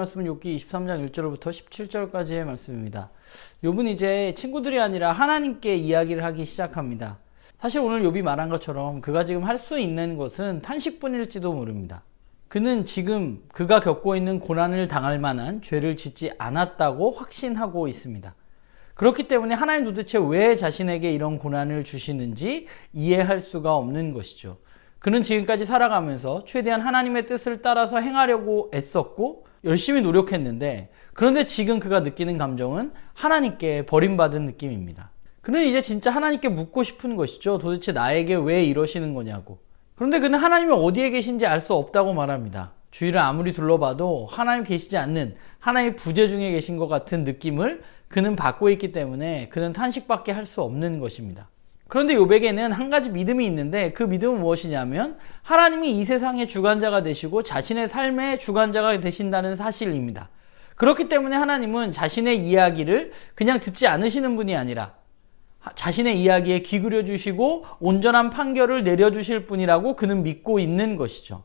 말씀은 욥기 23장 1절부터 17절까지의 말씀입니다. 욥은 이제 친구들이 아니라 하나님께 이야기를 하기 시작합니다. 사실 오늘 욥이 말한 것처럼 그가 지금 할 수 있는 것은 탄식뿐일지도 모릅니다. 그는 지금 그가 겪고 있는 고난을 당할 만한 죄를 짓지 않았다고 확신하고 있습니다. 그렇기 때문에 하나님 도대체 왜 자신에게 이런 고난을 주시는지 이해할 수가 없는 것이죠. 그는 지금까지 살아가면서 최대한 하나님의 뜻을 따라서 행하려고 애썼고 열심히 노력했는데, 그런데 지금 그가 느끼는 감정은 하나님께 버림받은 느낌입니다. 그는 이제 진짜 하나님께 묻고 싶은 것이죠. 도대체 나에게 왜 이러시는 거냐고. 그런데 그는 하나님이 어디에 계신지 알 수 없다고 말합니다. 주위를 아무리 둘러봐도 하나님 계시지 않는, 하나님이 부재 중에 계신 것 같은 느낌을 그는 받고 있기 때문에 그는 탄식밖에 할 수 없는 것입니다. 그런데 욥에게는 한 가지 믿음이 있는데, 그 믿음은 무엇이냐면 하나님이 이 세상의 주관자가 되시고 자신의 삶의 주관자가 되신다는 사실입니다. 그렇기 때문에 하나님은 자신의 이야기를 그냥 듣지 않으시는 분이 아니라 자신의 이야기에 귀 기울여 주시고 온전한 판결을 내려주실 분이라고 그는 믿고 있는 것이죠.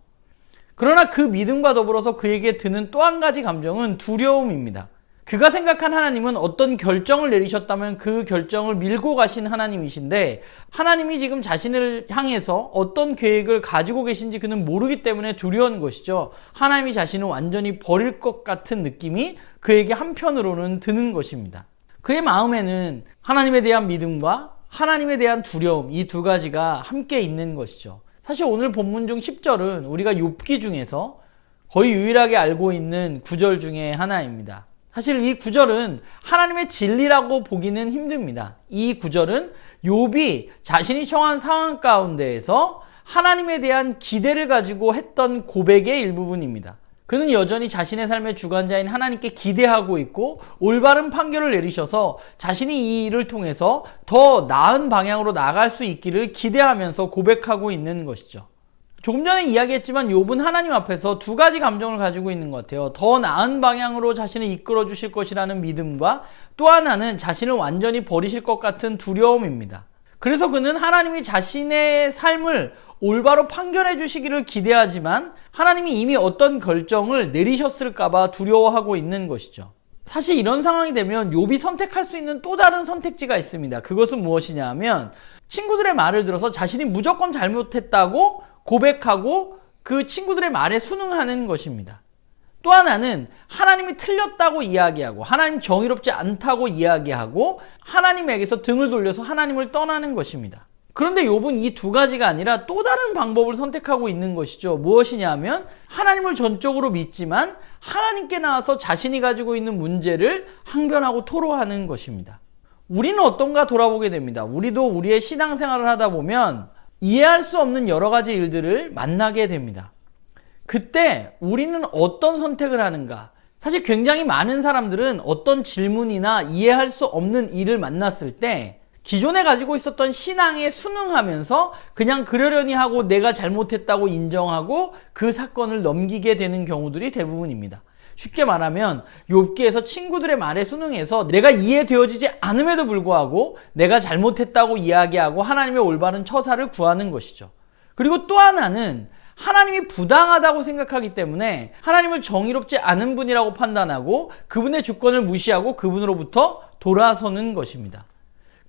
그러나 그 믿음과 더불어서 그에게 드는 또 한 가지 감정은 두려움입니다. 그가 생각한 하나님은 어떤 결정을 내리셨다면 그 결정을 밀고 가신 하나님이신데, 하나님이 지금 자신을 향해서 어떤 계획을 가지고 계신지 그는 모르기 때문에 두려운 것이죠. 하나님이 자신을 완전히 버릴 것 같은 느낌이 그에게 한편으로는 드는 것입니다. 그의 마음에는 하나님에 대한 믿음과 하나님에 대한 두려움, 이 두 가지가 함께 있는 것이죠. 사실 오늘 본문 중 10절은 우리가 욥기 중에서 거의 유일하게 알고 있는 구절 중에 하나입니다. 사실 이 구절은 하나님의 진리라고 보기는 힘듭니다. 이 구절은 욥이 자신이 처한 상황 가운데에서 하나님에 대한 기대를 가지고 했던 고백의 일부분입니다. 그는 여전히 자신의 삶의 주관자인 하나님께 기대하고 있고 올바른 판결을 내리셔서 자신이 이 일을 통해서 더 나은 방향으로 나아갈 수 있기를 기대하면서 고백하고 있는 것이죠. 조금 전에 이야기했지만 욥은 하나님 앞에서 두 가지 감정을 가지고 있는 것 같아요. 더 나은 방향으로 자신을 이끌어 주실 것이라는 믿음과, 또 하나는 자신을 완전히 버리실 것 같은 두려움입니다. 그래서 그는 하나님이 자신의 삶을 올바로 판결해 주시기를 기대하지만 하나님이 이미 어떤 결정을 내리셨을까 봐 두려워하고 있는 것이죠. 사실 이런 상황이 되면 욥이 선택할 수 있는 또 다른 선택지가 있습니다. 그것은 무엇이냐 하면 친구들의 말을 들어서 자신이 무조건 잘못했다고 고백하고 그 친구들의 말에 순응하는 것입니다. 또 하나는 하나님이 틀렸다고 이야기하고 하나님 정의롭지 않다고 이야기하고 하나님에게서 등을 돌려서 하나님을 떠나는 것입니다. 그런데 욥은 이 두 가지가 아니라 또 다른 방법을 선택하고 있는 것이죠. 무엇이냐면 하나님을 전적으로 믿지만 하나님께 나와서 자신이 가지고 있는 문제를 항변하고 토로하는 것입니다. 우리는 어떤가 돌아보게 됩니다. 우리도 우리의 신앙생활을 하다 보면 이해할 수 없는 여러 가지 일들을 만나게 됩니다. 그때 우리는 어떤 선택을 하는가? 사실 굉장히 많은 사람들은 어떤 질문이나 이해할 수 없는 일을 만났을 때 기존에 가지고 있었던 신앙에 순응하면서 그냥 그러려니 하고 내가 잘못했다고 인정하고 그 사건을 넘기게 되는 경우들이 대부분입니다. 쉽게 말하면 욥기에서 친구들의 말에 순응해서 내가 이해되어지지 않음에도 불구하고 내가 잘못했다고 이야기하고 하나님의 올바른 처사를 구하는 것이죠. 그리고 또 하나는 하나님이 부당하다고 생각하기 때문에 하나님을 정의롭지 않은 분이라고 판단하고 그분의 주권을 무시하고 그분으로부터 돌아서는 것입니다.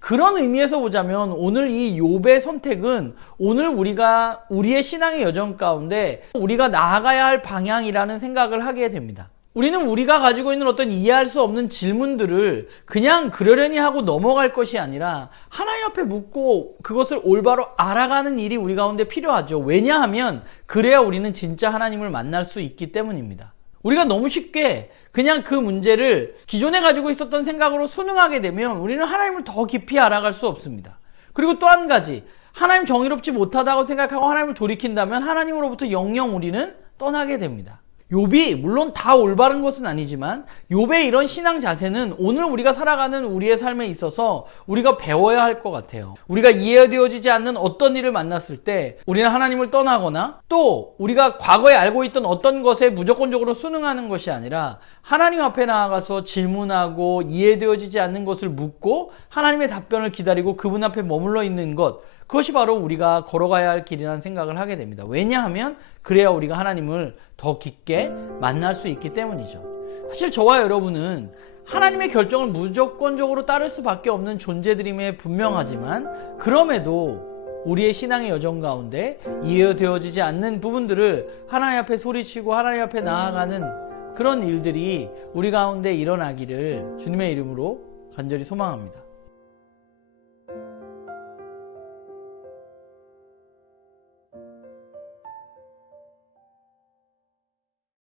그런 의미에서 보자면 오늘 이 욥의 선택은 오늘 우리가 우리의 신앙의 여정 가운데 우리가 나아가야 할 방향이라는 생각을 하게 됩니다. 우리는 우리가 가지고 있는 어떤 이해할 수 없는 질문들을 그냥 그러려니 하고 넘어갈 것이 아니라 하나님 앞에 묻고 그것을 올바로 알아가는 일이 우리 가운데 필요하죠. 왜냐하면 그래야 우리는 진짜 하나님을 만날 수 있기 때문입니다. 우리가 너무 쉽게 그냥 그 문제를 기존에 가지고 있었던 생각으로 순응하게 되면 우리는 하나님을 더 깊이 알아갈 수 없습니다. 그리고 또 한 가지, 하나님 정의롭지 못하다고 생각하고 하나님을 돌이킨다면 하나님으로부터 영영 우리는 떠나게 됩니다. 욥이 물론 다 올바른 것은 아니지만 욥의 이런 신앙 자세는 오늘 우리가 살아가는 우리의 삶에 있어서 우리가 배워야 할 것 같아요. 우리가 이해되어지지 않는 어떤 일을 만났을 때 우리는 하나님을 떠나거나 또 우리가 과거에 알고 있던 어떤 것에 무조건적으로 순응하는 것이 아니라 하나님 앞에 나아가서 질문하고 이해되어지지 않는 것을 묻고 하나님의 답변을 기다리고 그분 앞에 머물러 있는 것, 그것이 바로 우리가 걸어가야 할 길이라는 생각을 하게 됩니다. 왜냐하면 그래야 우리가 하나님을 더 깊게 만날 수 있기 때문이죠. 사실 저와 여러분은 하나님의 결정을 무조건적으로 따를 수밖에 없는 존재들임에 분명하지만, 그럼에도 우리의 신앙의 여정 가운데 이해되어지지 않는 부분들을 하나님 앞에 소리치고 하나님 앞에 나아가는 그런 일들이 우리 가운데 일어나기를 주님의 이름으로 간절히 소망합니다.